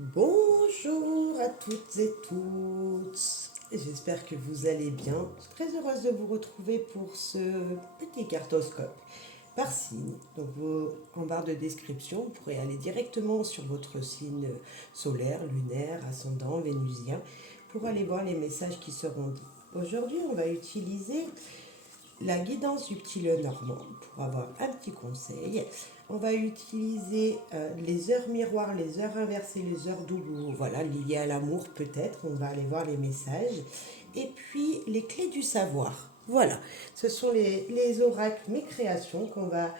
Bonjour à toutes et tous. J'espère que vous allez bien. Je suis très heureuse de vous retrouver pour ce petit cartoscope par signe. Donc en barre de description, vous pourrez aller directement sur votre signe solaire, lunaire, ascendant, vénusien pour aller voir les messages qui seront dits. Aujourd'hui, on va utiliser la guidance du petit Lenormand pour avoir un petit conseil. On va utiliser les heures miroirs, les heures inversées, les heures doubles, voilà, liées à l'amour peut-être. On va aller voir les messages. Et puis les clés du savoir. Voilà, ce sont les oracles, mes créations qu'on va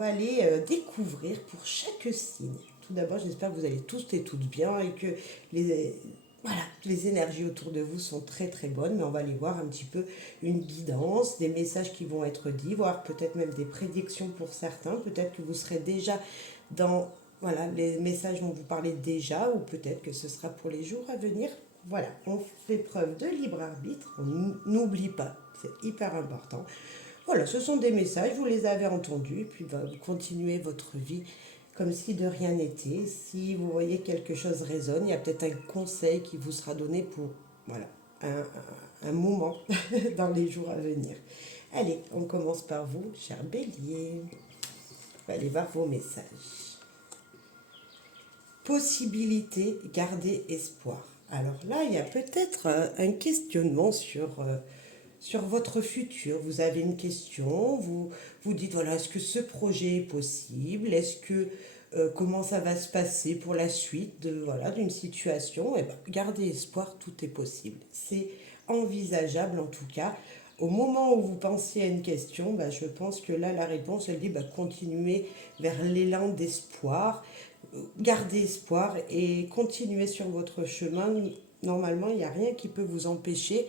aller découvrir pour chaque signe. Tout d'abord, j'espère que vous allez tous et toutes bien et que les énergies autour de vous sont très très bonnes, mais on va aller voir un petit peu une guidance, des messages qui vont être dits, voire peut-être même des prédictions pour certains. Peut-être que vous serez déjà dans les messages dont vous parlez déjà, ou peut-être que ce sera pour les jours à venir. Voilà, on fait preuve de libre arbitre, on n'oublie pas, c'est hyper important. Voilà, ce sont des messages, vous les avez entendus, et puis vous continuez votre vie comme si de rien n'était. Si vous voyez quelque chose résonne, il y a peut-être un conseil qui vous sera donné pour un moment dans les jours à venir. Allez, on commence par vous, cher bélier. On va aller voir vos messages. Possibilité, garder espoir. Alors là, il y a peut-être un questionnement sur votre futur. Vous avez une question, vous dites, voilà, est-ce que ce projet est possible? Est-ce que, comment ça va se passer pour la suite d'une situation? Eh ben, gardez espoir, tout est possible. C'est envisageable en tout cas. Au moment où vous pensiez à une question, je pense que là, la réponse, elle dit, continuez vers l'élan d'espoir, gardez espoir et continuez sur votre chemin. Normalement, il n'y a rien qui peut vous empêcher,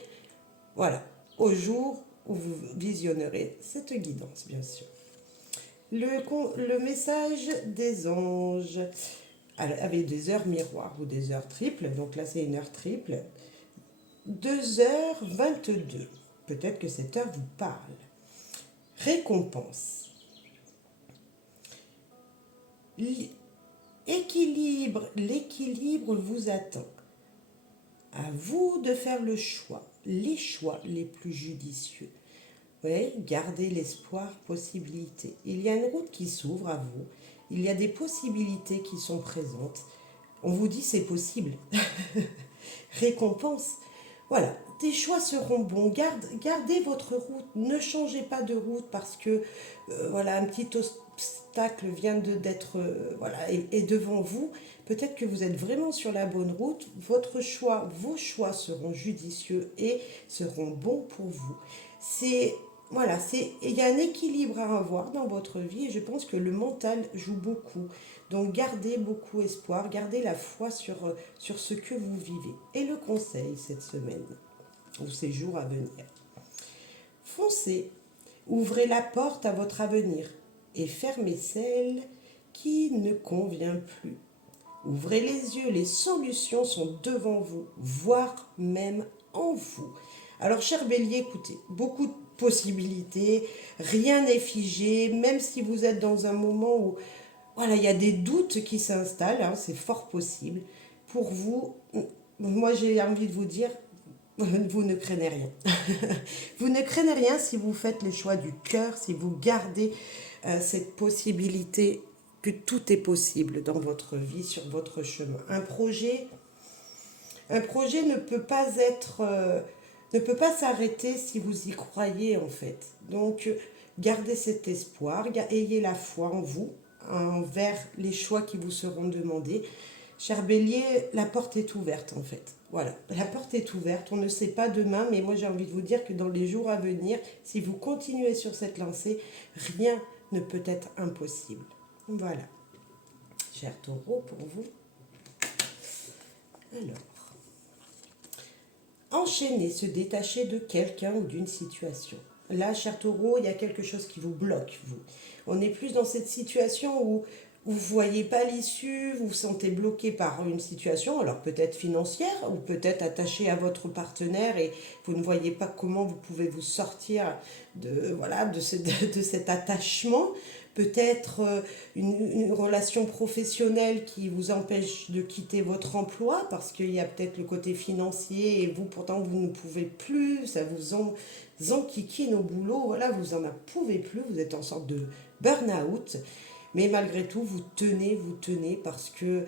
voilà, au jour où vous visionnerez cette guidance, bien sûr. Le message des anges, avec des heures miroirs ou des heures triples, donc là c'est une heure triple, 2h22. Peut-être que cette heure vous parle. Récompense. L'équilibre vous attend. À vous de faire les choix les plus judicieux. Oui, gardez l'espoir, possibilité. Il y a une route qui s'ouvre à vous. Il y a des possibilités qui sont présentes. On vous dit c'est possible. Récompense. Voilà, tes choix seront bons. Gardez votre route. Ne changez pas de route parce que un petit obstacle vient d'être est devant vous. Peut-être que vous êtes vraiment sur la bonne route. Vos choix seront judicieux et seront bons pour vous. Il y a un équilibre à avoir dans votre vie et je pense que le mental joue beaucoup. Donc gardez beaucoup espoir, gardez la foi sur ce que vous vivez. Et le conseil cette semaine, ou ces jours à venir, foncez, ouvrez la porte à votre avenir et fermez celle qui ne convient plus. Ouvrez les yeux, les solutions sont devant vous, voire même en vous. Alors, cher bélier, écoutez, beaucoup de possibilités, rien n'est figé, même si vous êtes dans un moment où il y a des doutes qui s'installent, c'est fort possible. Pour vous, moi j'ai envie de vous dire, vous ne craignez rien. Vous ne craignez rien si vous faites les choix du cœur, si vous gardez cette possibilité que tout est possible dans votre vie, sur votre chemin. Un projet ne peut pas ne peut pas s'arrêter si vous y croyez en fait. Donc, gardez cet espoir, ayez la foi en vous, envers les choix qui vous seront demandés. Cher bélier, la porte est ouverte en fait. Voilà, la porte est ouverte, on ne sait pas demain, mais moi j'ai envie de vous dire que dans les jours à venir, si vous continuez sur cette lancée, rien ne peut être impossible. Voilà. Cher taureau, pour vous. Alors, enchaîner, se détacher de quelqu'un ou d'une situation. Là, cher taureau, il y a quelque chose qui vous bloque, vous. On est plus dans cette situation où vous ne voyez pas l'issue, vous vous sentez bloqué par une situation, alors peut-être financière ou peut-être attaché à votre partenaire et vous ne voyez pas comment vous pouvez vous sortir de cet attachement. peut-être une relation professionnelle qui vous empêche de quitter votre emploi parce qu'il y a peut-être le côté financier et vous, pourtant, vous ne pouvez plus, ça vous enquiquine au boulot, voilà, vous en pouvez plus, vous êtes en sorte de burn-out, mais malgré tout, vous tenez parce que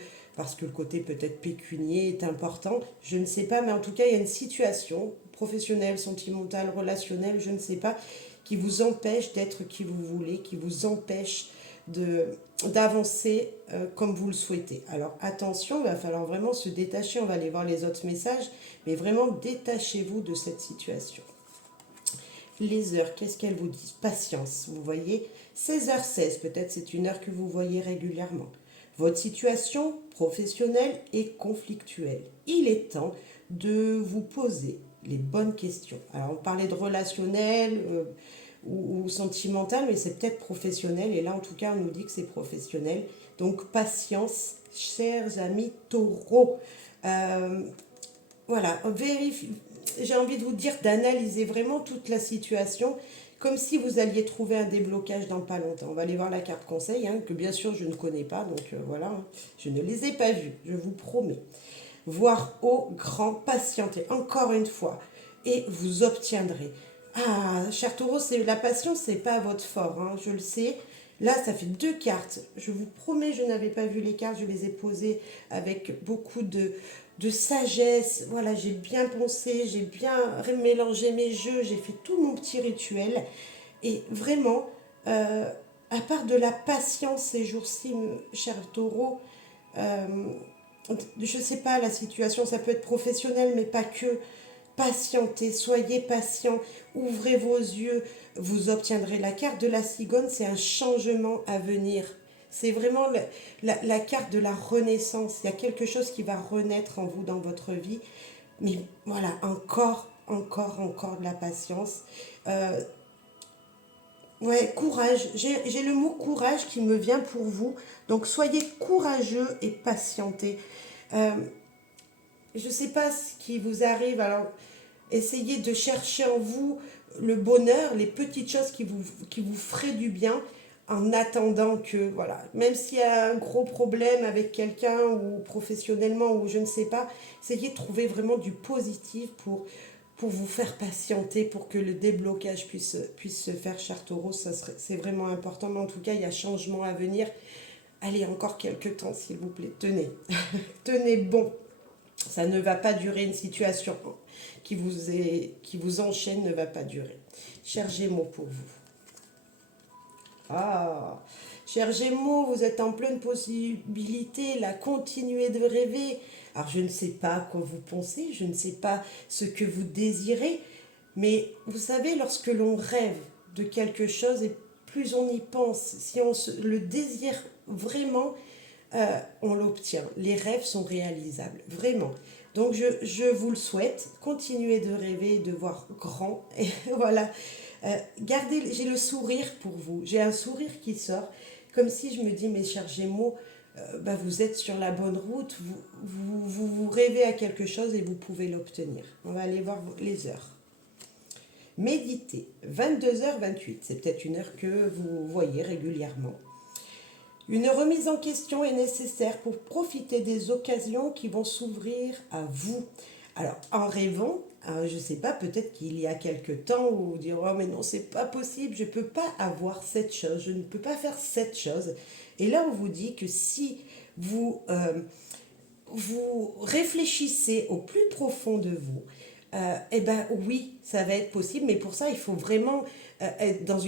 le côté peut-être pécunier est important, je ne sais pas, mais en tout cas, il y a une situation professionnelle, sentimentale, relationnelle, je ne sais pas, qui vous empêche d'être qui vous voulez, qui vous empêche d'avancer comme vous le souhaitez. Alors attention, il va falloir vraiment se détacher, on va aller voir les autres messages, mais vraiment détachez-vous de cette situation. Les heures, qu'est-ce qu'elles vous disent? Patience, vous voyez, 16h16, peut-être c'est une heure que vous voyez régulièrement. Votre situation professionnelle est conflictuelle. Il est temps de vous poser les bonnes questions. Alors, on parlait de relationnel ou sentimental, mais c'est peut-être professionnel. Et là, en tout cas, on nous dit que c'est professionnel. Donc, patience, chers amis taureaux. Voilà, j'ai envie de vous dire d'analyser vraiment toute la situation comme si vous alliez trouver un déblocage dans pas longtemps. On va aller voir la carte conseil, hein, que bien sûr je ne connais pas, donc voilà, hein, je ne les ai pas vus, je vous promets. Voir haut, grand, patienter, encore une fois, et vous obtiendrez. Ah, cher taureau, la patience, c'est pas votre fort, hein, je le sais. Là, ça fait 2 cartes. Je vous promets, je n'avais pas vu les cartes, je les ai posées avec beaucoup de sagesse. Voilà, j'ai bien pensé, j'ai bien mélangé mes jeux, j'ai fait tout mon petit rituel. Et vraiment, à part de la patience ces jours-ci, cher taureau, euh, je ne sais pas la situation, ça peut être professionnel, mais pas que. Patientez, soyez patient, ouvrez vos yeux, vous obtiendrez la carte de la cigogne, c'est un changement à venir. C'est vraiment la carte de la renaissance. Il y a quelque chose qui va renaître en vous dans votre vie. Mais voilà, encore de la patience. Euh, ouais, courage. J'ai le mot courage qui me vient pour vous. Donc soyez courageux et patientez. Euh, je ne sais pas ce qui vous arrive. Alors, essayez de chercher en vous le bonheur, les petites choses qui vous feraient du bien en attendant que, voilà, même s'il y a un gros problème avec quelqu'un ou professionnellement ou je ne sais pas, essayez de trouver vraiment du positif pour vous faire patienter, pour que le déblocage puisse se faire, cher taureau, c'est vraiment important. Mais en tout cas, il y a changement à venir. Allez, encore quelques temps, s'il vous plaît. Tenez, tenez bon. Ça ne va pas durer, une situation qui vous enchaîne ne va pas durer. Cher Gémeaux pour vous. Ah, cher Gémeaux, vous êtes en pleine possibilité, là, continuez de rêver. Alors, je ne sais pas à quoi vous pensez, je ne sais pas ce que vous désirez, mais vous savez, lorsque l'on rêve de quelque chose, et plus on y pense, si on le désire vraiment, on l'obtient. Les rêves sont réalisables, vraiment. Donc je vous le souhaite, continuez de rêver, de voir grand. Et voilà, gardez, j'ai le sourire pour vous. J'ai un sourire qui sort, comme si je me dis, mes chers Gémeaux, bah, vous êtes sur la bonne route, vous rêvez à quelque chose et vous pouvez l'obtenir. On va aller voir les heures. Méditez, 22h28, c'est peut-être une heure que vous voyez régulièrement. Une remise en question est nécessaire pour profiter des occasions qui vont s'ouvrir à vous. Alors, en rêvant, je ne sais pas, peut-être qu'il y a quelque temps où vous direz, oh mais non, c'est pas possible, je ne peux pas avoir cette chose, je ne peux pas faire cette chose. Et là, on vous dit que si vous réfléchissez au plus profond de vous, eh ben oui, ça va être possible, mais pour ça, il faut vraiment être dans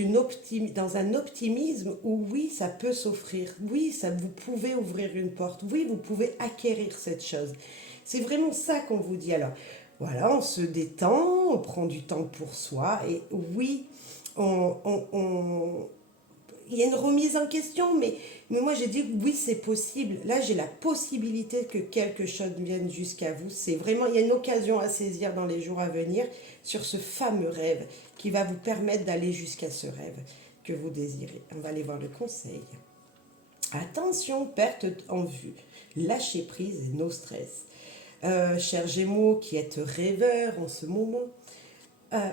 un optimisme où oui, ça peut s'offrir, oui, vous pouvez ouvrir une porte, oui, vous pouvez acquérir cette chose. C'est vraiment ça qu'on vous dit. Alors, voilà, on se détend, on prend du temps pour soi, et oui, il y a une remise en question, mais moi j'ai dit oui, c'est possible. Là, j'ai la possibilité que quelque chose vienne jusqu'à vous. C'est vraiment, il y a une occasion à saisir dans les jours à venir sur ce fameux rêve qui va vous permettre d'aller jusqu'à ce rêve que vous désirez. On va aller voir le conseil. Attention, perte en vue, lâcher prise et no stress. Chers Gémeaux qui êtes rêveurs en ce moment,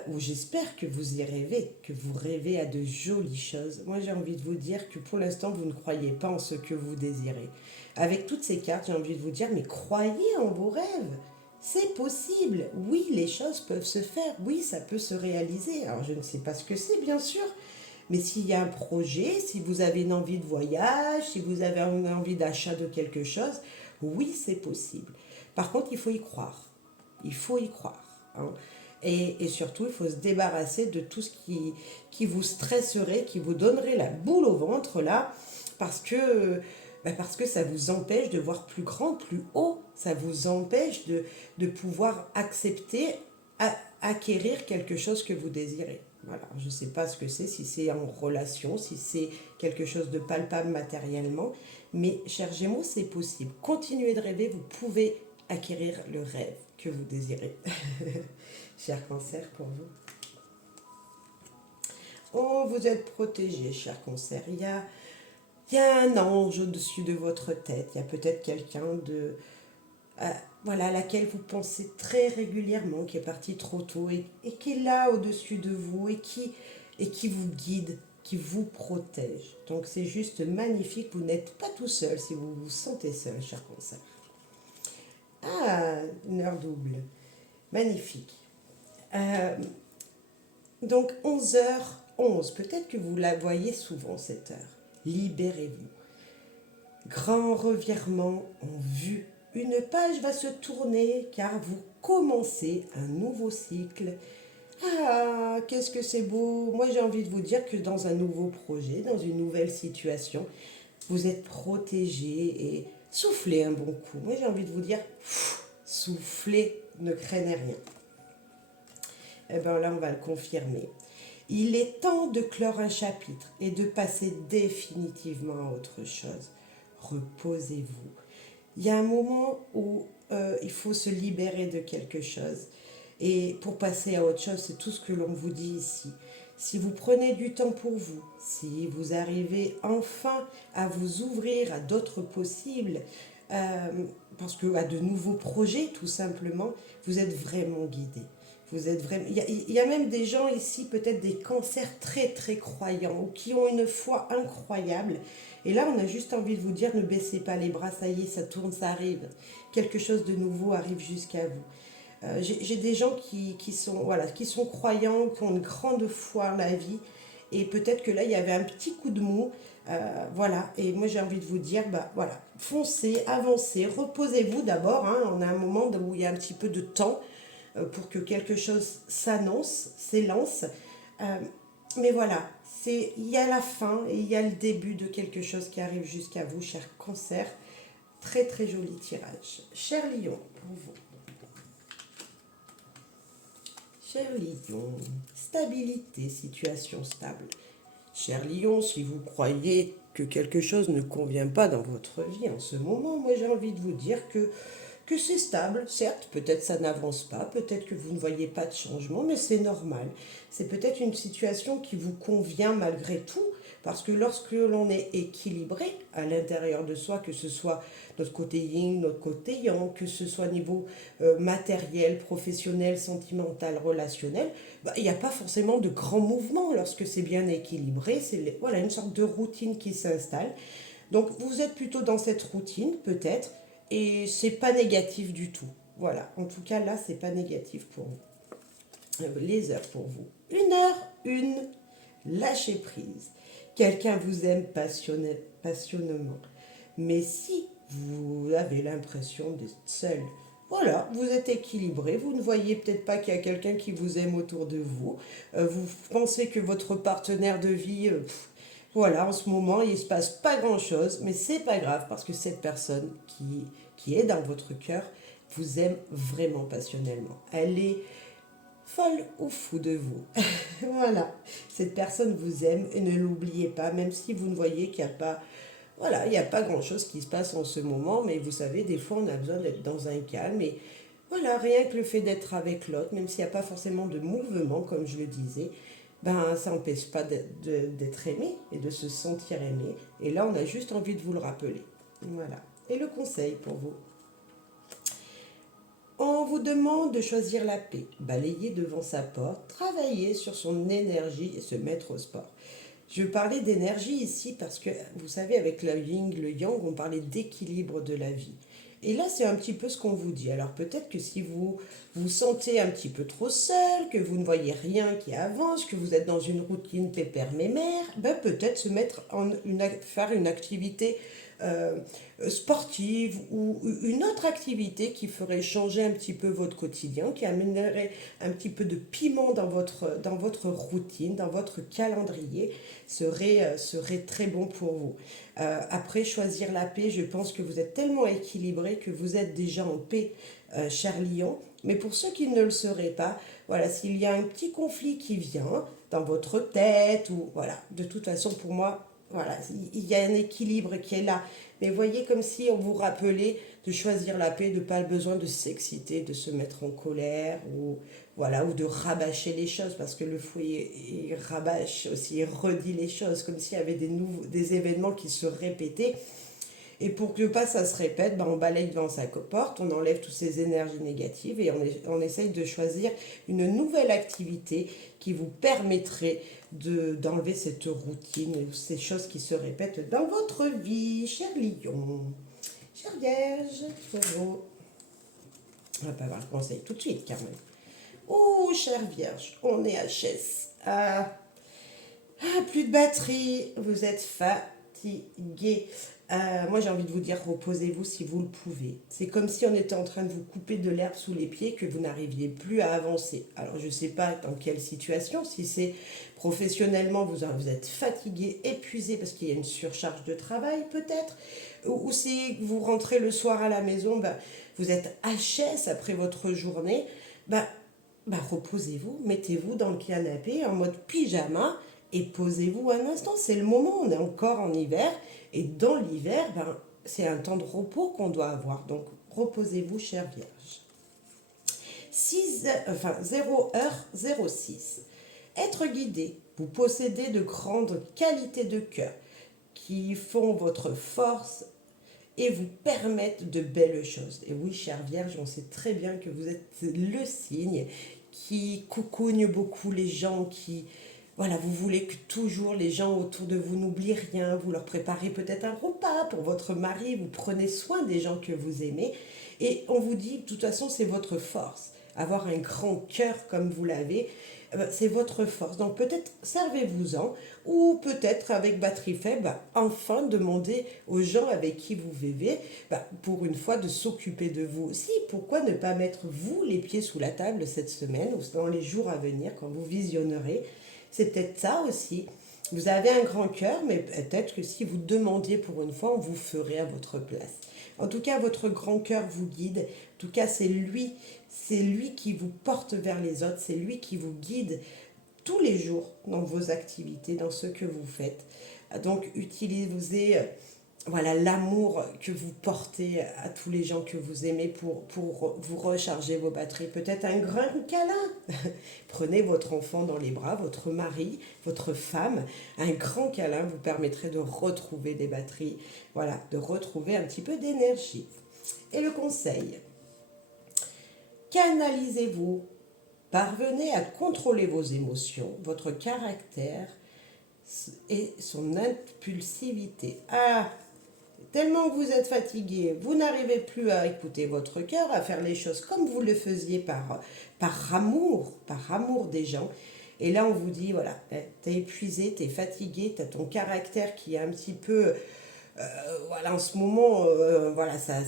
ou j'espère que vous y rêvez, que vous rêvez à de jolies choses. Moi, j'ai envie de vous dire que pour l'instant, vous ne croyez pas en ce que vous désirez. Avec toutes ces cartes, j'ai envie de vous dire, mais croyez en vos rêves. C'est possible. Oui, les choses peuvent se faire. Oui, ça peut se réaliser. Alors, je ne sais pas ce que c'est, bien sûr. Mais s'il y a un projet, si vous avez une envie de voyage, si vous avez une envie d'achat de quelque chose, oui, c'est possible. Par contre, il faut y croire. Il faut y croire. Hein. Et surtout, il faut se débarrasser de tout ce qui vous stresserait, qui vous donnerait la boule au ventre, là, parce que, parce que ça vous empêche de voir plus grand, plus haut. Ça vous empêche de pouvoir accepter, acquérir quelque chose que vous désirez. Voilà, je ne sais pas ce que c'est, si c'est en relation, si c'est quelque chose de palpable matériellement, mais cher Gémeaux, c'est possible. Continuez de rêver, vous pouvez acquérir le rêve que vous désirez. Cher Cancer, pour vous. Oh, vous êtes protégé, cher Cancer. Il y a un ange au-dessus de votre tête. Il y a peut-être quelqu'un voilà, à laquelle vous pensez très régulièrement, qui est parti trop tôt et qui est là au-dessus de vous et qui vous guide, qui vous protège. Donc c'est juste magnifique, vous n'êtes pas tout seul si vous vous sentez seul, cher Cancer. Ah, une heure double. Magnifique. Donc 11h11, peut-être que vous la voyez souvent cette heure. Libérez-vous. Grand revirement en vue. Une page va se tourner car vous commencez un nouveau cycle. Ah, qu'est-ce que c'est beau. Moi j'ai envie de vous dire que dans un nouveau projet, dans une nouvelle situation, vous êtes protégé et soufflez un bon coup. Moi j'ai envie de vous dire, soufflez, ne craignez rien. Eh bien là on va le confirmer. Il est temps de clore un chapitre et de passer définitivement à autre chose. Reposez-vous. Il y a un moment où il faut se libérer de quelque chose. Et pour passer à autre chose, c'est tout ce que l'on vous dit ici. Si vous prenez du temps pour vous, si vous arrivez enfin à vous ouvrir à d'autres possibles, parce que à de nouveaux projets tout simplement, vous êtes vraiment guidé. Vous êtes vraiment... il y a même des gens ici, peut-être des cancers très très croyants, ou qui ont une foi incroyable. Et là, on a juste envie de vous dire, ne baissez pas les bras, ça y est, ça tourne, ça arrive. Quelque chose de nouveau arrive jusqu'à vous. J'ai des gens qui sont croyants, qui ont une grande foi en la vie. Et peut-être que là, il y avait un petit coup de mou. Voilà, et moi j'ai envie de vous dire, voilà, foncez, avancez, reposez-vous d'abord. Hein. On a un moment où il y a un petit peu de temps pour que quelque chose s'élance. Mais voilà, il y a la fin et il y a le début de quelque chose qui arrive jusqu'à vous, cher Cancer. Très très joli tirage. Cher Lion, pour vous. Cher Lion, stabilité, situation stable. Cher Lion, si vous croyez que quelque chose ne convient pas dans votre vie en ce moment, moi j'ai envie de vous dire que c'est stable, certes, peut-être ça n'avance pas, peut-être que vous ne voyez pas de changement, mais c'est normal. C'est peut-être une situation qui vous convient malgré tout, parce que lorsque l'on est équilibré à l'intérieur de soi, que ce soit notre côté yin, notre côté yang, que ce soit niveau matériel, professionnel, sentimental, relationnel, il n'y a pas forcément de grands mouvements lorsque c'est bien équilibré. C'est voilà, une sorte de routine qui s'installe. Donc vous êtes plutôt dans cette routine, peut-être, et c'est pas négatif du tout. Voilà, en tout cas là, c'est pas négatif pour vous. Les heures pour vous. 1h01, lâchez prise. Quelqu'un vous aime passionnément. Mais si vous avez l'impression d'être seul, voilà, vous êtes équilibré, vous ne voyez peut-être pas qu'il y a quelqu'un qui vous aime autour de vous. Vous pensez que votre partenaire de vie, voilà, en ce moment, il ne se passe pas grand-chose, mais c'est pas grave parce que cette personne qui est dans votre cœur vous aime vraiment passionnellement. Elle est folle ou fou de vous. Voilà, cette personne vous aime et ne l'oubliez pas, même si vous ne voyez qu'il n'y a pas, voilà, il n'y a pas grand-chose qui se passe en ce moment, mais vous savez, des fois, on a besoin d'être dans un calme et voilà, rien que le fait d'être avec l'autre, même s'il n'y a pas forcément de mouvement, comme je le disais, ça n'empêche pas d'être aimé et de se sentir aimé. Et là, on a juste envie de vous le rappeler. Voilà. Et le conseil pour vous. On vous demande de choisir la paix, balayer devant sa porte, travailler sur son énergie et se mettre au sport. Je parlais d'énergie ici parce que, vous savez, avec le yin, le yang, on parlait d'équilibre de la vie. Et là, c'est un petit peu ce qu'on vous dit. Alors peut-être que si vous vous sentez un petit peu trop seul, que vous ne voyez rien qui avance, que vous êtes dans une routine pépère mémère, ben peut-être se mettre faire une activité euh, sportive ou une autre activité qui ferait changer un petit peu votre quotidien, qui amènerait un petit peu de piment dans votre routine, dans votre calendrier, serait très bon pour vous. Après, choisir la paix, je pense que vous êtes tellement équilibré que vous êtes déjà en paix, cher Lion. Mais pour ceux qui ne le seraient pas, voilà, s'il y a un petit conflit qui vient dans votre tête, ou voilà, de toute façon, pour moi, voilà, il y a un équilibre qui est là. Mais voyez comme si on vous rappelait de choisir la paix, de pas le besoin de s'exciter, de se mettre en colère, ou voilà, ou de rabâcher les choses, parce que le fou il rabâche aussi, il redit les choses, comme s'il y avait des événements qui se répétaient. Et pour que pas ça se répète, ben on balaye devant sa porte, on enlève toutes ces énergies négatives et on essaye de choisir une nouvelle activité qui vous permettrait d'enlever cette routine, ces choses qui se répètent dans votre vie, cher lion. Cher Vierge, on va pas avoir le conseil tout de suite, quand même. Oh, chère Vierge, on est HS. Plus de batterie, vous êtes fatigué. Moi, j'ai envie de vous dire, reposez-vous si vous le pouvez. C'est comme si on était en train de vous couper de l'herbe sous les pieds, que vous n'arriviez plus à avancer. Alors, je ne sais pas dans quelle situation, si c'est professionnellement, vous êtes fatigué, épuisé parce qu'il y a une surcharge de travail peut-être, ou si vous rentrez le soir à la maison, ben, vous êtes HS après votre journée, ben, reposez-vous, mettez-vous dans le canapé en mode pyjama et posez-vous un instant. C'est le moment, on est encore en hiver et dans l'hiver, ben, c'est un temps de repos qu'on doit avoir. Donc reposez-vous, chère Vierge. 0h06. Être guidé. Vous possédez de grandes qualités de cœur qui font votre force et vous permettent de belles choses. Et oui, chère Vierge, on sait très bien que vous êtes le signe qui coucougne beaucoup les gens, qui, voilà, vous voulez que toujours les gens autour de vous n'oublient rien, vous leur préparez peut-être un repas pour votre mari, vous prenez soin des gens que vous aimez, et on vous dit, de toute façon, c'est votre force. Avoir un grand cœur comme vous l'avez, c'est votre force. Donc peut-être servez-vous-en, ou peut-être avec batterie faible, enfin demander aux gens avec qui vous vivez, pour une fois, de s'occuper de vous aussi. Pourquoi ne pas mettre vous les pieds sous la table cette semaine ou dans les jours à venir quand vous visionnerez? C'est peut-être ça aussi. Vous avez un grand cœur, mais peut-être que si vous demandiez pour une fois, on vous ferait à votre place. En tout cas, votre grand cœur vous guide. En tout cas, c'est lui qui vous porte vers les autres, c'est lui qui vous guide tous les jours dans vos activités, dans ce que vous faites. Donc, utilisez voilà l'amour que vous portez à tous les gens que vous aimez pour vous recharger vos batteries. Peut-être un grand câlin. Prenez votre enfant dans les bras, votre mari, votre femme. Un grand câlin vous permettrait de retrouver des batteries, voilà, de retrouver un petit peu d'énergie. Et le conseil, canalisez-vous. Parvenez à contrôler vos émotions, votre caractère et son impulsivité. Tellement que vous êtes fatigué, vous n'arrivez plus à écouter votre cœur, à faire les choses comme vous le faisiez par amour des gens. Et là, on vous dit, voilà, t'es épuisé, t'es fatigué, t'as ton caractère qui est un petit peu, voilà, en ce moment, voilà, ça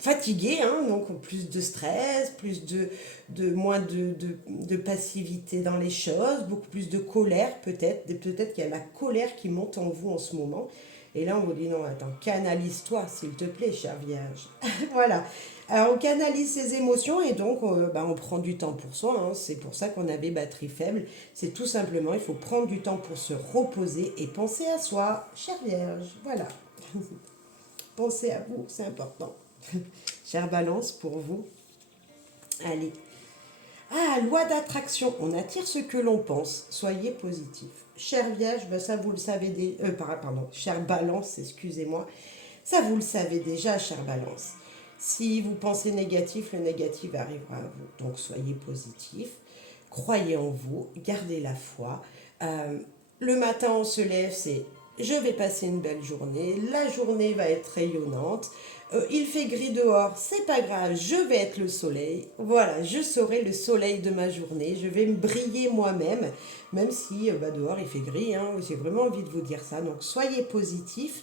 fatigué, hein, donc plus de stress, moins de passivité dans les choses, beaucoup plus de colère peut-être qu'il y a la colère qui monte en vous en ce moment. Et là, on vous dit, non, attends, canalise-toi, s'il te plaît, chère Vierge. Voilà. Alors, on canalise ses émotions et donc, on prend du temps pour soi. Hein. C'est pour ça qu'on avait batterie faible. C'est tout simplement, il faut prendre du temps pour se reposer et penser à soi, chère Vierge. Voilà. Pensez à vous, c'est important. Chère Balance, pour vous. Allez. Loi d'attraction, on attire ce que l'on pense. Soyez positif. Chère Vierge, ça vous le savez déjà. Pardon, chère Balance, excusez-moi. Ça vous le savez déjà, chère Balance. Si vous pensez négatif, le négatif arrivera à vous. Donc soyez positif, croyez en vous, gardez la foi. Le matin, on se lève, c'est je vais passer une belle journée, la journée va être rayonnante, il fait gris dehors, c'est pas grave, je vais être le soleil. Voilà, je serai le soleil de ma journée, je vais me briller moi-même, même si dehors il fait gris, hein, j'ai vraiment envie de vous dire ça. Donc soyez positif.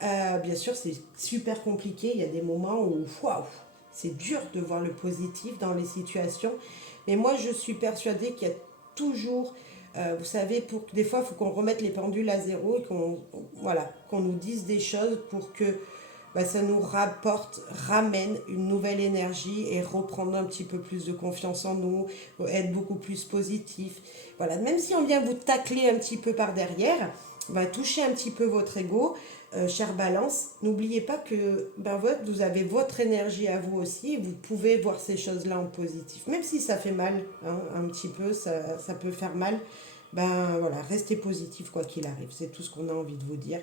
Bien sûr, c'est super compliqué. Il y a des moments où, waouh, c'est dur de voir le positif dans les situations. Mais moi, je suis persuadée qu'il y a toujours, vous savez, des fois, il faut qu'on remette les pendules à zéro et qu'on nous dise des choses pour que ça nous ramène une nouvelle énergie et reprendre un petit peu plus de confiance en nous, être beaucoup plus positif. Voilà, même si on vient vous tacler un petit peu par derrière, toucher un petit peu votre ego, chère Balance, n'oubliez pas que vous avez votre énergie à vous aussi et vous pouvez voir ces choses-là en positif. Même si ça fait mal, hein, un petit peu, ça peut faire mal, voilà, restez positif quoi qu'il arrive. C'est tout ce qu'on a envie de vous dire.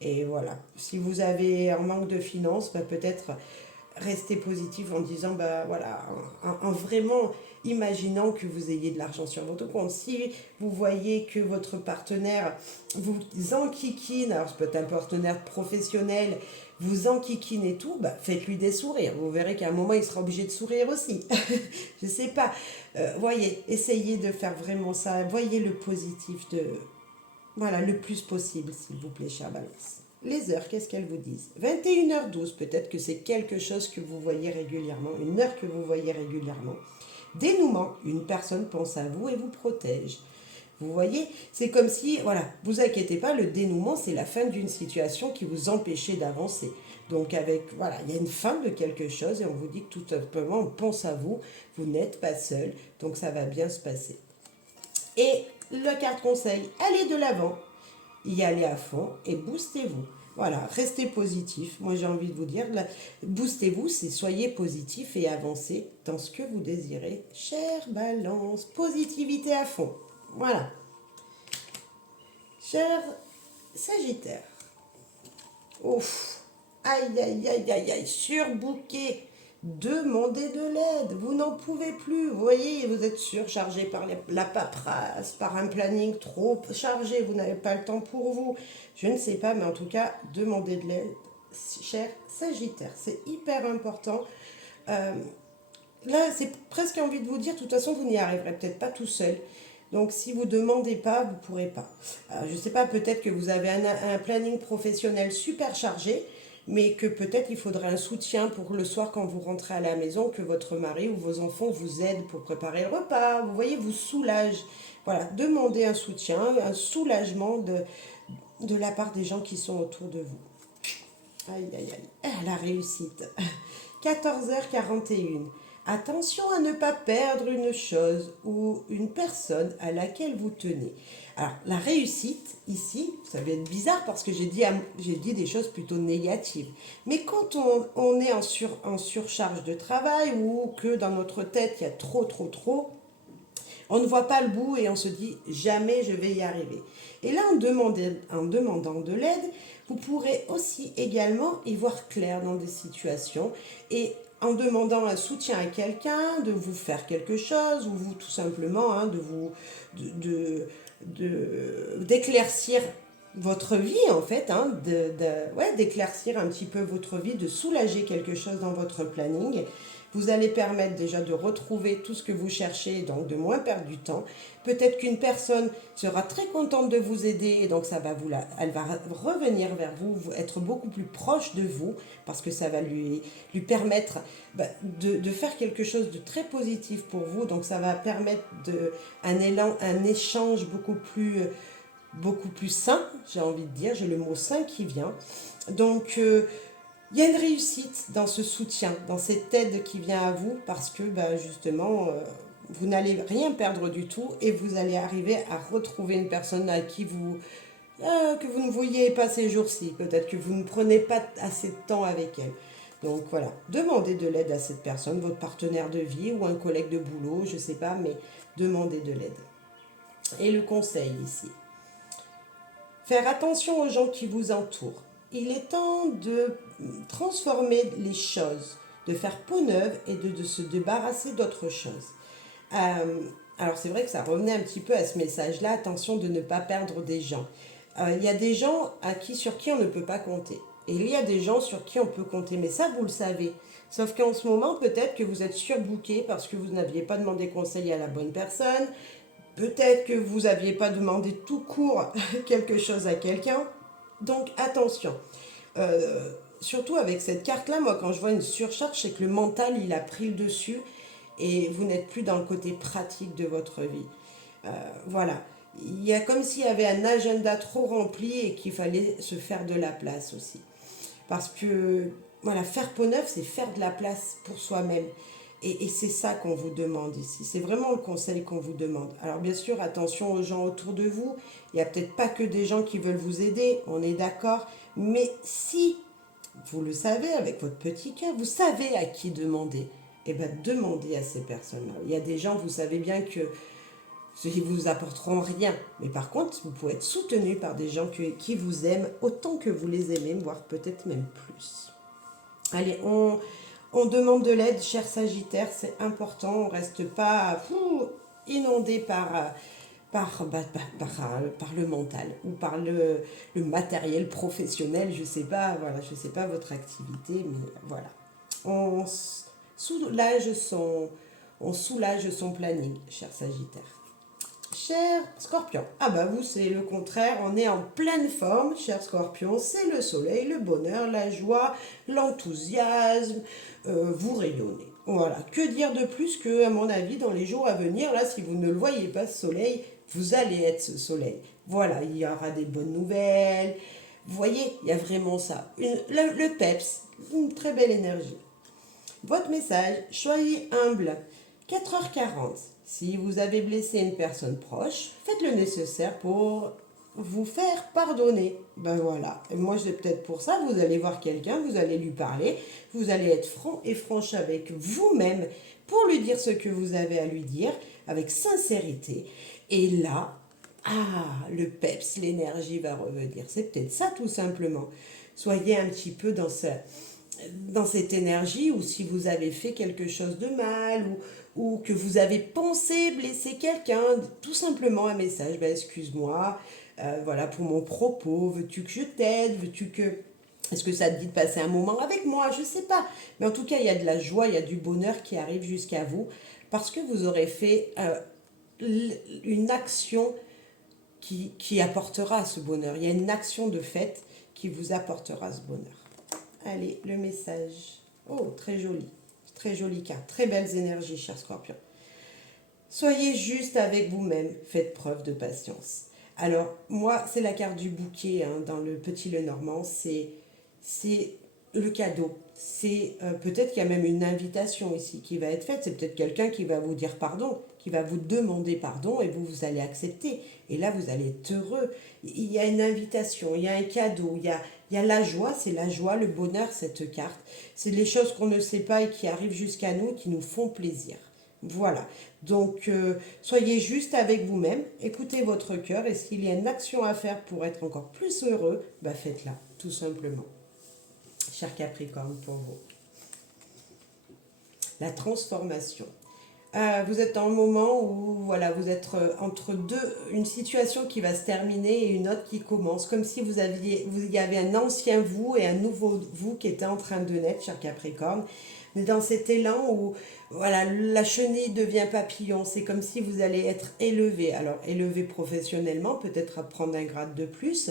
Et voilà, si vous avez un manque de finances, peut-être restez positif en disant, voilà, en vraiment imaginant que vous ayez de l'argent sur votre compte. Si vous voyez que votre partenaire vous enquiquine, alors c'est peut-être un partenaire professionnel, vous enquiquine et tout, faites-lui des sourires. Vous verrez qu'à un moment, il sera obligé de sourire aussi. Je sais pas. Voyez, essayez de faire vraiment ça. Voyez le positif voilà, le plus possible, s'il vous plaît, chère Balance. Les heures, qu'est-ce qu'elles vous disent? 21h12, peut-être que c'est quelque chose que vous voyez régulièrement, une heure que vous voyez régulièrement. Dénouement, une personne pense à vous et vous protège. Vous voyez, c'est comme si, voilà, vous inquiétez pas, le dénouement, c'est la fin d'une situation qui vous empêchait d'avancer. Donc voilà, il y a une fin de quelque chose et on vous dit que tout simplement, on pense à vous, vous n'êtes pas seul, donc ça va bien se passer. Et la carte conseil, allez de l'avant, y allez à fond et boostez-vous. Voilà, restez positif. Moi, j'ai envie de vous dire, boostez-vous, c'est soyez positif et avancez dans ce que vous désirez. Chère Balance, positivité à fond. Voilà. Cher Sagittaire. Ouf. Aïe, aïe, aïe, aïe, aïe, surbooké. Demandez de l'aide, vous n'en pouvez plus. Vous voyez, vous êtes surchargé par la paperasse, par un planning trop chargé, vous n'avez pas le temps pour vous. Je ne sais pas, mais en tout cas, demandez de l'aide, cher Sagittaire. C'est hyper important. Là, c'est presque envie de vous dire, de toute façon, vous n'y arriverez peut-être pas tout seul. Donc, si vous ne demandez pas, vous ne pourrez pas. Je ne sais pas, peut-être que vous avez un planning professionnel super chargé, mais que peut-être il faudrait un soutien pour le soir quand vous rentrez à la maison, que votre mari ou vos enfants vous aident pour préparer le repas. Vous voyez, vous soulagent. Voilà, demandez un soutien, un soulagement de la part des gens qui sont autour de vous. Aïe, aïe, aïe. Ah, la réussite. 14h41. Attention à ne pas perdre une chose ou une personne à laquelle vous tenez. Alors, la réussite, ici, ça va être bizarre parce que j'ai dit des choses plutôt négatives. Mais quand on est en surcharge de travail ou que dans notre tête, il y a trop, on ne voit pas le bout et on se dit jamais je vais y arriver. Et là, en demandant de l'aide, vous pourrez aussi également y voir clair dans des situations et en demandant un soutien à quelqu'un, de vous faire quelque chose, ou vous tout simplement d'éclaircir votre vie en fait, d'éclaircir un petit peu votre vie, de soulager quelque chose dans votre planning. Vous allez permettre déjà de retrouver tout ce que vous cherchez, donc de moins perdre du temps. Peut-être qu'une personne sera très contente de vous aider, et donc elle va revenir vers vous, être beaucoup plus proche de vous, parce que ça va lui permettre de faire quelque chose de très positif pour vous. Donc ça va permettre un échange beaucoup plus sain, j'ai envie de dire, j'ai le mot sain qui vient. Donc il y a une réussite dans ce soutien, dans cette aide qui vient à vous parce que justement, vous n'allez rien perdre du tout et vous allez arriver à retrouver une personne à qui que vous ne voyez pas ces jours-ci. Peut-être que vous ne prenez pas assez de temps avec elle. Donc voilà, demandez de l'aide à cette personne, votre partenaire de vie ou un collègue de boulot, je ne sais pas, mais demandez de l'aide. Et le conseil ici, faire attention aux gens qui vous entourent. Il est temps de transformer les choses, de faire peau neuve et de se débarrasser d'autre chose. Alors c'est vrai que ça revenait un petit peu à ce message-là, attention de ne pas perdre des gens. Il y a des gens sur qui on ne peut pas compter. Et il y a des gens sur qui on peut compter, mais ça vous le savez. Sauf qu'en ce moment, peut-être que vous êtes surbooké parce que vous n'aviez pas demandé conseil à la bonne personne. Peut-être que vous n'aviez pas demandé tout court quelque chose à quelqu'un. Donc attention. Surtout avec cette carte-là, moi quand je vois une surcharge, c'est que le mental, il a pris le dessus et vous n'êtes plus dans le côté pratique de votre vie. Voilà. Il y a comme s'il y avait un agenda trop rempli et qu'il fallait se faire de la place aussi. Parce que, voilà, faire peau neuve, c'est faire de la place pour soi-même. Et c'est ça qu'on vous demande ici. C'est vraiment le conseil qu'on vous demande. Alors bien sûr, attention aux gens autour de vous. Il n'y a peut-être pas que des gens qui veulent vous aider, on est d'accord. Mais si vous le savez avec votre petit cœur, vous savez à qui demander. Eh bien, demandez à ces personnes-là. Il y a des gens, vous savez bien que ils vous apporteront rien. Mais par contre, vous pouvez être soutenu par des gens qui vous aiment autant que vous les aimez, voire peut-être même plus. Allez, on demande de l'aide, cher Sagittaire, c'est important. On ne reste pas inondé par le mental ou par le matériel professionnel. Je ne sais pas, voilà, je sais pas votre activité, mais voilà. On on soulage son planning, cher Sagittaire. Cher Scorpion, ah bah vous c'est le contraire, on est en pleine forme, cher Scorpion, c'est le soleil, le bonheur, la joie, l'enthousiasme, vous rayonnez. Voilà, que dire de plus que, à mon avis, dans les jours à venir, là, si vous ne le voyez pas, ce soleil, vous allez être ce soleil. Voilà, il y aura des bonnes nouvelles, vous voyez, il y a vraiment ça. Le peps, une très belle énergie. Votre message, soyez humble. 4h40. Si vous avez blessé une personne proche, faites le nécessaire pour vous faire pardonner. Ben voilà. Et moi, c'est peut-être pour ça, vous allez voir quelqu'un, vous allez lui parler, vous allez être franc et franche avec vous-même pour lui dire ce que vous avez à lui dire avec sincérité. Et là, le peps, l'énergie va revenir. C'est peut-être ça tout simplement. Soyez un petit peu dans cette énergie, ou si vous avez fait quelque chose de mal, ou que vous avez pensé blesser quelqu'un, tout simplement un message, ben, excuse-moi, voilà pour mon propos, veux-tu que je t'aide, est-ce que ça te dit de passer un moment avec moi, je ne sais pas. Mais en tout cas, il y a de la joie, il y a du bonheur qui arrive jusqu'à vous, parce que vous aurez fait une action qui apportera ce bonheur. Il y a une action de fait qui vous apportera ce bonheur. Allez, le message. Oh, très jolie carte, très belles énergies, cher Scorpion. Soyez juste avec vous-même, faites preuve de patience. Alors, moi, c'est la carte du bouquet dans le Petit Lenormand, c'est le cadeau. C'est peut-être qu'il y a même une invitation ici qui va être faite, c'est peut-être quelqu'un qui va vous dire pardon, qui va vous demander pardon et vous allez accepter. Et là, vous allez être heureux. Il y a une invitation, il y a un cadeau, il y a la joie, c'est la joie, le bonheur, cette carte. C'est les choses qu'on ne sait pas et qui arrivent jusqu'à nous, qui nous font plaisir. Voilà, donc soyez juste avec vous-même, écoutez votre cœur et s'il y a une action à faire pour être encore plus heureux, bah faites-la, tout simplement. Cher Capricorne, pour vous. La transformation. Vous êtes dans le moment où voilà, vous êtes entre une situation qui va se terminer et une autre qui commence, comme si il y avait un ancien vous et un nouveau vous qui était en train de naître, cher Capricorne. Mais dans cet élan où voilà, la chenille devient papillon, c'est comme si vous allez être élevé. Alors élevé professionnellement, peut-être à prendre un grade de plus,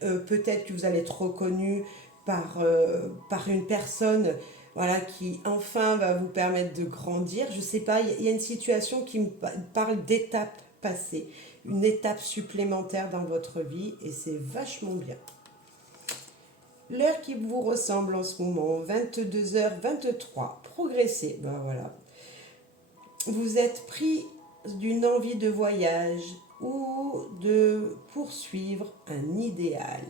peut-être que vous allez être reconnu par une personne voilà, qui enfin va vous permettre de grandir. Je ne sais pas, il y a une situation qui me parle d'étape passée, une étape supplémentaire dans votre vie et c'est vachement bien. L'heure qui vous ressemble en ce moment, 22h23, progressez, ben voilà. Vous êtes pris d'une envie de voyage ou de poursuivre un idéal.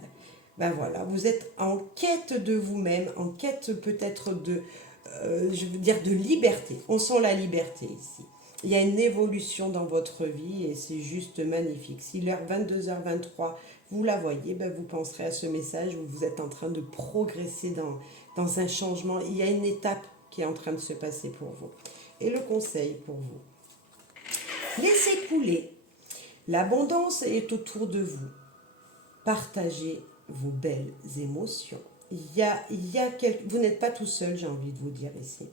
Ben voilà, vous êtes en quête de vous-même, en quête peut-être je veux dire de liberté. On sent la liberté ici. Il y a une évolution dans votre vie et c'est juste magnifique. Si l'heure 22h23, vous la voyez, ben vous penserez à ce message où vous êtes en train de progresser dans un changement. Il y a une étape qui est en train de se passer pour vous. Et le conseil pour vous. Laissez couler. L'abondance est autour de vous. Partagez vos belles émotions. Vous n'êtes pas tout seul, j'ai envie de vous dire ici.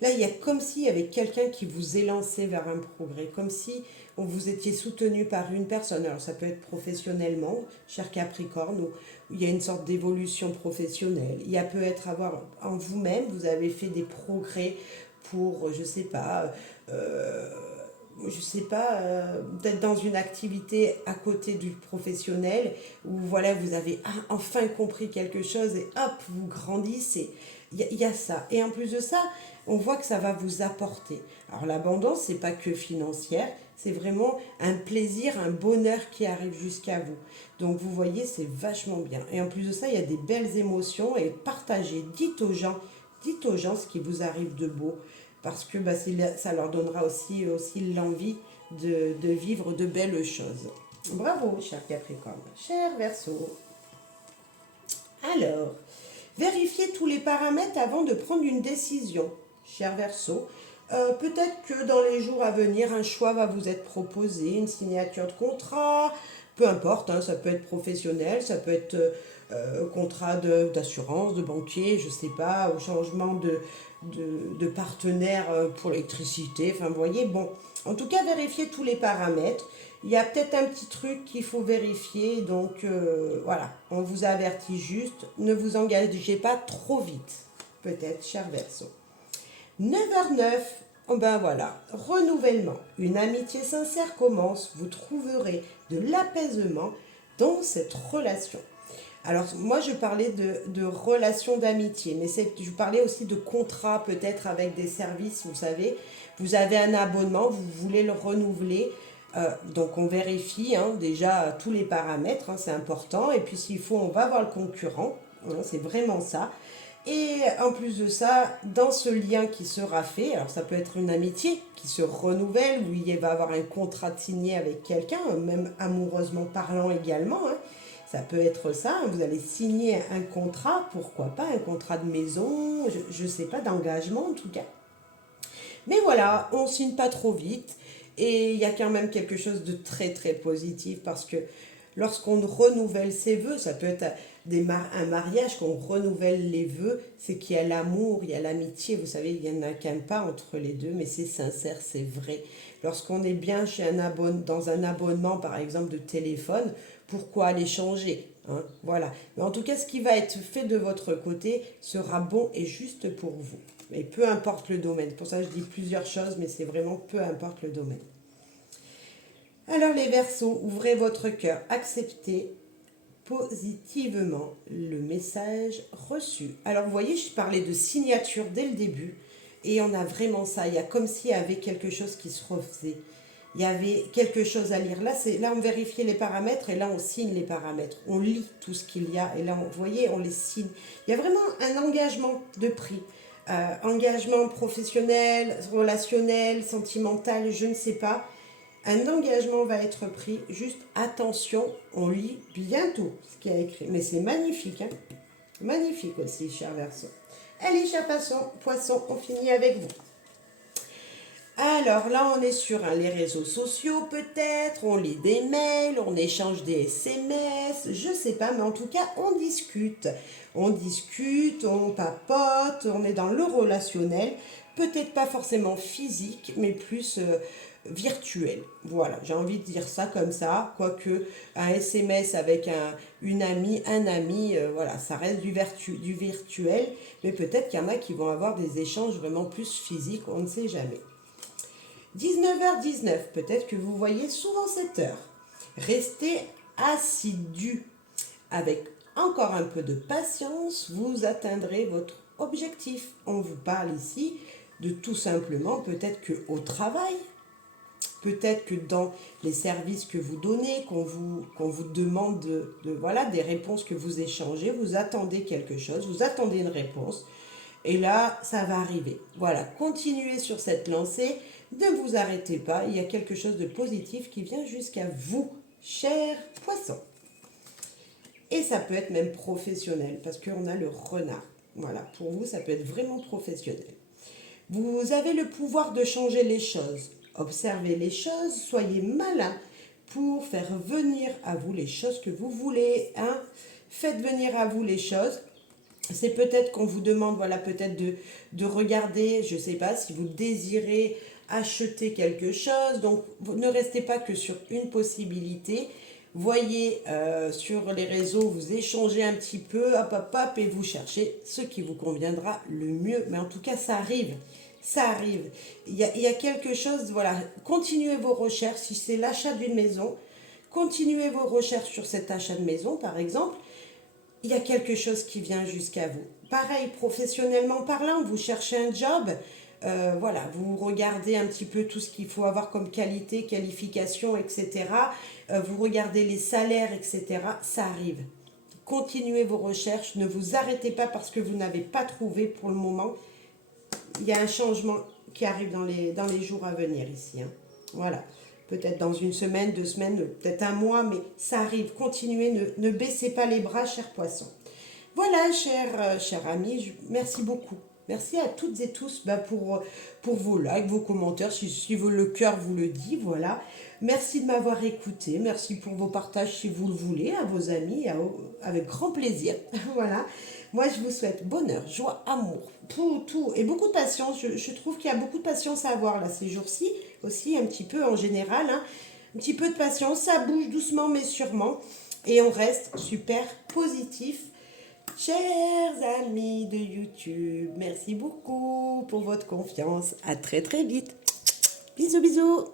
Là, il y a comme s'il y avait quelqu'un qui vous élançait vers un progrès, comme si vous étiez soutenu par une personne. Alors, ça peut être professionnellement, cher Capricorne, ou il y a une sorte d'évolution professionnelle. Il y a peut-être avoir en vous-même, vous avez fait des progrès pour, peut-être dans une activité à côté du professionnel, où voilà, vous avez enfin compris quelque chose et hop, vous grandissez. Il y a ça. Et en plus de ça, on voit que ça va vous apporter. Alors l'abondance, c'est pas que financière, c'est vraiment un plaisir, un bonheur qui arrive jusqu'à vous. Donc vous voyez, c'est vachement bien. Et en plus de ça, il y a des belles émotions et partagez, dites aux gens ce qui vous arrive de beau, parce que ça leur donnera aussi l'envie de vivre de belles choses. Bravo, cher Capricorne. Cher Verseau. Alors, vérifiez tous les paramètres avant de prendre une décision, cher Verseau. Peut-être que dans les jours à venir, un choix va vous être proposé, une signature de contrat, peu importe, hein, ça peut être professionnel, ça peut être contrat d'assurance, de banquier, je ne sais pas, au changement de partenaire pour l'électricité, enfin vous voyez, bon, en tout cas vérifiez tous les paramètres. Il y a peut-être un petit truc qu'il faut vérifier, donc voilà, on vous avertit juste, ne vous engagez pas trop vite, peut-être, cher Verseau. 9h09, oh ben voilà, renouvellement. Une amitié sincère commence, vous trouverez de l'apaisement dans cette relation. Alors moi je parlais de relation d'amitié, mais je parlais aussi de contrat peut-être avec des services, vous savez. Vous avez un abonnement, vous voulez le renouveler, donc on vérifie déjà tous les paramètres, c'est important. Et puis s'il faut, on va voir le concurrent, c'est vraiment ça. Et en plus de ça, dans ce lien qui sera fait, alors ça peut être une amitié qui se renouvelle, où il va avoir un contrat signé avec quelqu'un, même amoureusement parlant également. Ça peut être ça, vous allez signer un contrat, pourquoi pas, un contrat de maison, je ne sais pas, d'engagement en tout cas. Mais voilà, on ne signe pas trop vite et il y a quand même quelque chose de très très positif parce que lorsqu'on renouvelle ses vœux, ça peut être un mariage, qu'on renouvelle les vœux, c'est qu'il y a l'amour, il y a l'amitié, vous savez, il n'y en a qu'un pas entre les deux, mais c'est sincère, c'est vrai. Lorsqu'on est bien dans un abonnement, par exemple, de téléphone, pourquoi aller changer, voilà. Mais en tout cas, ce qui va être fait de votre côté sera bon et juste pour vous. Mais peu importe le domaine. Pour ça, je dis plusieurs choses, mais c'est vraiment peu importe le domaine. Alors les Verseaux, ouvrez votre cœur, acceptez positivement le message reçu. Alors vous voyez, je parlais de signature dès le début, et on a vraiment ça. Il y a comme s'il y avait quelque chose qui se refaisait. Il y avait quelque chose à lire. Là, on vérifiait les paramètres, et là, on signe les paramètres. On lit tout ce qu'il y a, et là, vous voyez, on les signe. Il y a vraiment un engagement de prix. Engagement professionnel, relationnel, sentimental, je ne sais pas. Un engagement va être pris, juste attention, on lit bientôt ce qu'il y a écrit. Mais c'est magnifique, magnifique aussi, cher Verseau. Allez, cher poisson, on finit avec vous. Alors là, on est sur les réseaux sociaux peut-être, on lit des mails, on échange des SMS, je sais pas, mais en tout cas, on discute. On discute, on papote, on est dans le relationnel, peut-être pas forcément physique, mais plus virtuel. Voilà, j'ai envie de dire ça comme ça, quoique un SMS avec une amie, un ami, voilà, ça reste du virtuel, mais peut-être qu'il y en a qui vont avoir des échanges vraiment plus physiques, on ne sait jamais. 19h19, peut-être que vous voyez souvent cette heure. Restez assidus. Avec encore un peu de patience, vous atteindrez votre objectif. On vous parle ici de tout simplement, peut-être qu'au travail, peut-être que dans les services que vous donnez, qu'on vous demande voilà, des réponses que vous échangez, vous attendez quelque chose, vous attendez une réponse. Et là, ça va arriver. Voilà, continuez sur cette lancée, ne vous arrêtez pas, il y a quelque chose de positif qui vient jusqu'à vous, chers poissons. Et ça peut être même professionnel, parce qu'on a le renard. Voilà, pour vous, ça peut être vraiment professionnel. Vous avez le pouvoir de changer les choses. Observez les choses, soyez malin pour faire venir à vous les choses que vous voulez. Hein. Faites venir à vous les choses. C'est peut-être qu'on vous demande, voilà, peut-être de regarder, je ne sais pas, si vous désirez acheter quelque chose. Donc, ne restez pas que sur une possibilité. Voyez sur les réseaux, vous échangez un petit peu, hop, hop, hop, et vous cherchez ce qui vous conviendra le mieux. Mais en tout cas, ça arrive. Ça arrive. Il y a quelque chose, voilà. Continuez vos recherches. Si c'est l'achat d'une maison, continuez vos recherches sur cet achat de maison, par exemple. Il y a quelque chose qui vient jusqu'à vous. Pareil, professionnellement parlant, vous cherchez un job, voilà, vous regardez un petit peu tout ce qu'il faut avoir comme qualité, qualification, etc. Vous regardez les salaires, etc. Ça arrive. Continuez vos recherches, ne vous arrêtez pas parce que vous n'avez pas trouvé pour le moment. Il y a un changement qui arrive dans les jours à venir ici. Hein. Voilà. Peut-être dans une semaine, 2 semaines, peut-être un mois, mais ça arrive. Continuez, ne baissez pas les bras, chers poissons. Voilà, chers amis, merci beaucoup. Merci à toutes et tous pour vos likes, vos commentaires, si le cœur vous le dit, voilà. Merci de m'avoir écouté, merci pour vos partages si vous le voulez, à vos amis, avec grand plaisir. Voilà. Moi, je vous souhaite bonheur, joie, amour, tout, et beaucoup de patience. Je trouve qu'il y a beaucoup de patience à avoir là ces jours-ci, aussi un petit peu en général. Hein. Un petit peu de patience, ça bouge doucement mais sûrement. Et on reste super positif. Chers amis de YouTube, merci beaucoup pour votre confiance. À très très vite. Bisous bisous.